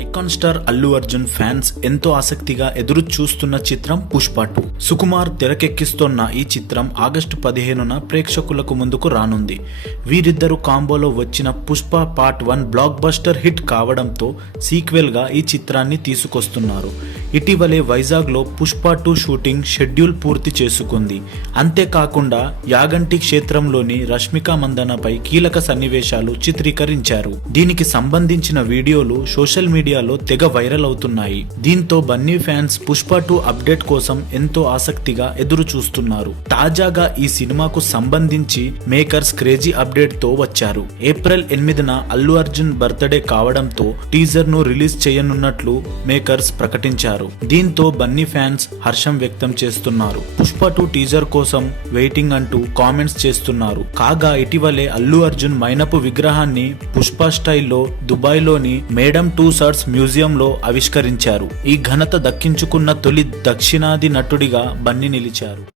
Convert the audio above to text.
Icon star Allu Arjun fans ఎంతో ఆసక్తిగా ఎదురు చూస్తున్న చిత్రం పుష్ప 2. సుకుమార్ తెరకెక్కిస్తోన్న ఈ చిత్రం ఆగస్టు 15న ప్రేక్షకులకు ముందుకు రానుంది. వీరిద్దరు కాంబోలో వచ్చిన Pushpa part 1 block buster hit కావడంతో సీక్వెల్ గా ఈ చిత్రాన్ని తీసుకొస్తున్నారు. ఇటీవలే వైజాగ్ లో పుష్ప 2 షూటింగ్ షెడ్యూల్ పూర్తి చేసుకుంది. అంతేకాకుండా యాగంటి క్షేత్రంలోని రష్మిక మందనపై కీలక సన్నివేశాలు చిత్రీకరించారు. దీనికి సంబంధించిన వీడియోలు సోషల్ మీడియాలో తెగ వైరల్ అవుతున్నాయి. దీంతో బన్నీ ఫ్యాన్స్ పుష్ప 2 అప్డేట్ కోసం ఎంతో ఆసక్తిగా ఎదురు చూస్తున్నారు. తాజాగా ఈ సినిమాకు సంబంధించి మేకర్స్ క్రేజీ అప్డేట్ తో వచ్చారు. ఏప్రిల్ 8న అల్లు అర్జున్ బర్త్డే కావడంతో టీజర్ ను రిలీజ్ చేయనున్నట్లు మేకర్స్ ప్రకటించారు. దీంతో బన్నీ ఫ్యాన్స్ హర్షం వ్యక్తం చేస్తున్నారు. పుష్ప 2 టీజర్ కోసం వెయిటింగ్ అంటూ కామెంట్స్ చేస్తున్నారు. కాగా ఇటీవలే అల్లు అర్జున్ మైనపు విగ్రహాన్ని పుష్ప స్టైల్లో దుబాయ్ లోని మేడం టూసార్ట్స్ మ్యూజియం లో ఆవిష్కరించారు. ఈ ఘనత దక్కించుకున్న తొలి దక్షిణాది నటుడిగా బన్నీ నిలిచారు.